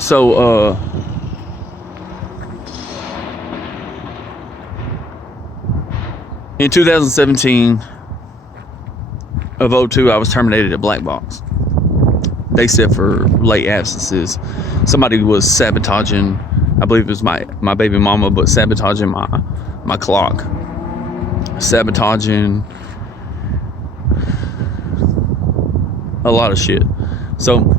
So, in 2017 of 02, I was terminated at Black Box. They said for late absences. Somebody was sabotaging, I believe it was my baby mama, but sabotaging my clock. Sabotaging a lot of shit. So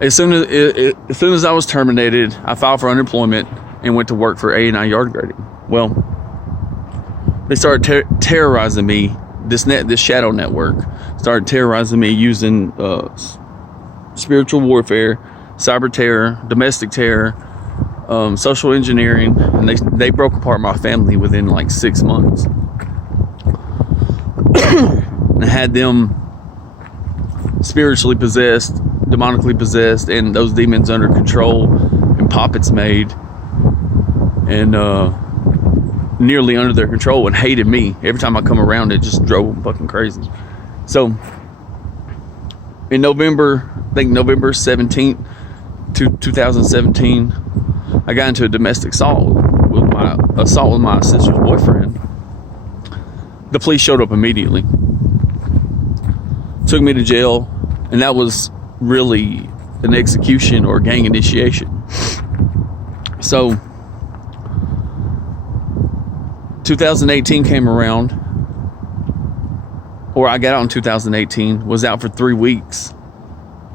as soon as I was terminated, I filed for unemployment and went to work for A&I Yard Grading. Well, they started terrorizing me. This shadow network started terrorizing me using spiritual warfare, cyber terror, domestic terror, social engineering, and they broke apart my family within like 6 months. I had them spiritually possessed, demonically possessed, and those demons under control and puppets made, and nearly under their control, and hated me. Every time I come around, it just drove them fucking crazy. So in November 17th, 2017, I got into a domestic assault with my sister's boyfriend. The police showed up immediately, took me to jail, and that was really an execution or gang initiation. So 2018 came around, or I got out in 2018, was out for 3 weeks,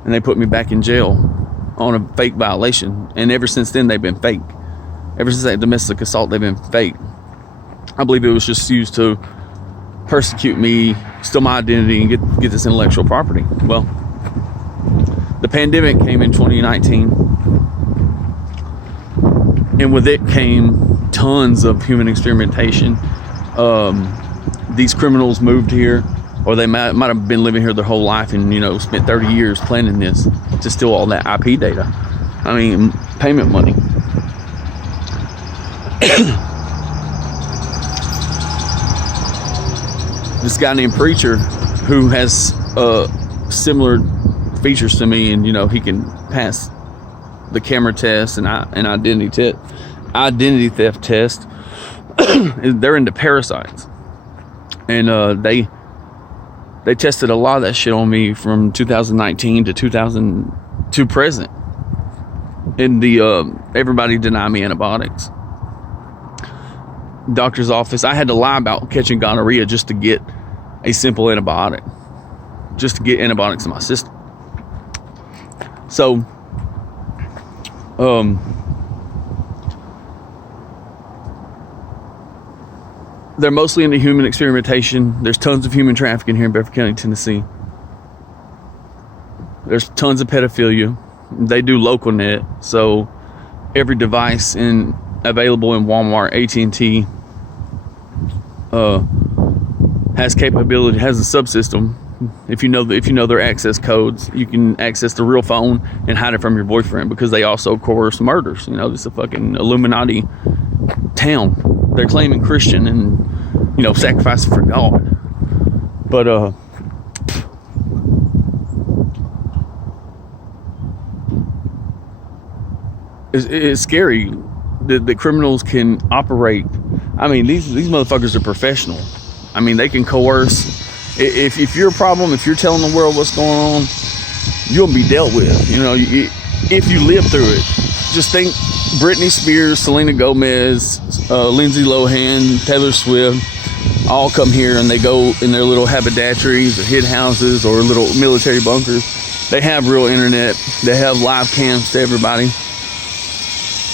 and they put me back in jail on a fake violation. And ever since then, they've been fake. Ever since that domestic assault, they've been fake. I believe it was just used to persecute me, steal my identity, and get this intellectual property. Well, the pandemic came in 2019, and with it came tons of human experimentation. These criminals moved here, or they might have been living here their whole life and, spent 30 years planning this to steal all that IP data. I mean, payment money. This guy named Preacher, who has similar features to me, and he can pass the camera test and identity theft test. They're into parasites, and they tested a lot of that shit on me from 2019 to present. And everybody denied me antibiotics. Doctor's office, I had to lie about catching gonorrhea just to get a simple antibiotic, just to get antibiotics in my system. So they're mostly into human experimentation. There's tons of human trafficking here in Bedford County, Tennessee. There's tons of pedophilia. They do local net, so every device available in Walmart, AT&T, has capability, has a subsystem. If you know their access codes, you can access the real phone and hide it from your boyfriend, because they also coerce murders. This is a fucking Illuminati town. They're claiming Christian and sacrificing for God, but it's scary that the criminals can operate. I mean, these motherfuckers are professional. I mean, they can coerce. If you're a problem, if you're telling the world what's going on, you'll be dealt with. If you live through it. Just think Britney Spears, Selena Gomez, Lindsay Lohan, Taylor Swift, all come here and they go in their little haberdasheries or hid houses or little military bunkers. They have real internet. They have live cams to everybody.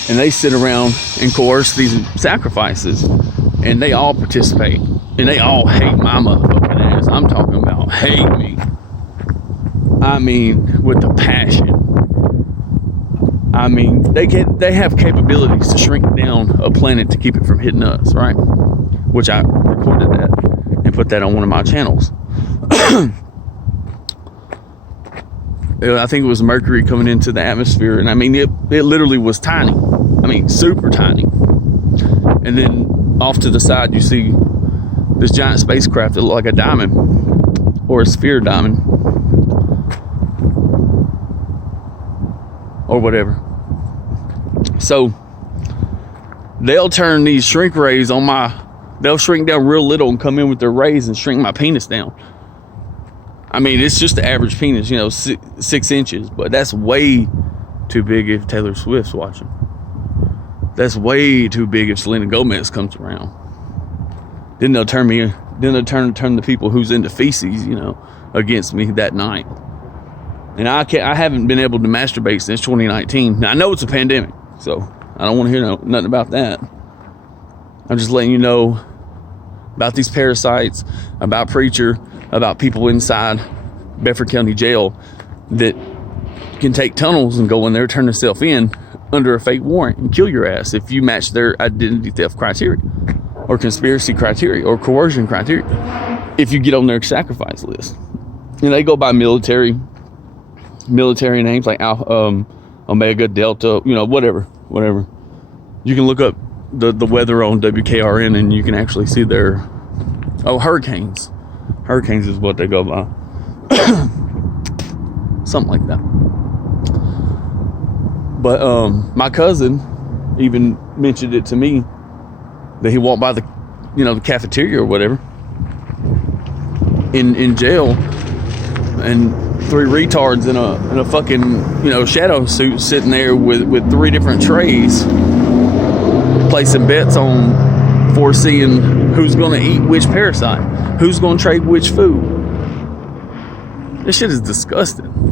And they sit around and coerce these sacrifices. And they all participate. And they all hate my motherfucking ass. I'm talking about hate me. I mean, with a passion. I mean, they have capabilities to shrink down a planet to keep it from hitting us, right? Which I recorded that and put that on one of my channels. I think it was Mercury coming into the atmosphere, and I mean, it literally was tiny. I mean, super tiny. And then off to the side, you see this giant spacecraft that looked like a diamond or a sphere diamond. or whatever. So they'll turn these shrink rays on they'll shrink down real little and come in with their rays and shrink my penis down. I mean, it's just the average penis, 6 inches, but that's way too big if Taylor Swift's watching. That's way too big if Selena Gomez comes around. Then they'll turn the people who's into feces, against me that night. And I haven't been able to masturbate since 2019. Now, I know it's a pandemic, so I don't want to hear nothing about that. I'm just letting you know about these parasites, about Preacher, about people inside Bedford County Jail that can take tunnels and go in there, turn themselves in under a fake warrant and kill your ass if you match their identity theft criteria or conspiracy criteria or coercion criteria if you get on their sacrifice list. And they go by military names like Omega, Delta, whatever. You can look up the weather on WKRN and you can actually see their hurricanes. Hurricanes is what they go by. Something like that. But my cousin even mentioned it to me that he walked by the the cafeteria or whatever in jail, and 3 retards in a fucking shadow suit sitting there with 3 different trays, placing bets on foreseeing who's going to eat which parasite, who's going to trade which food. This shit is disgusting.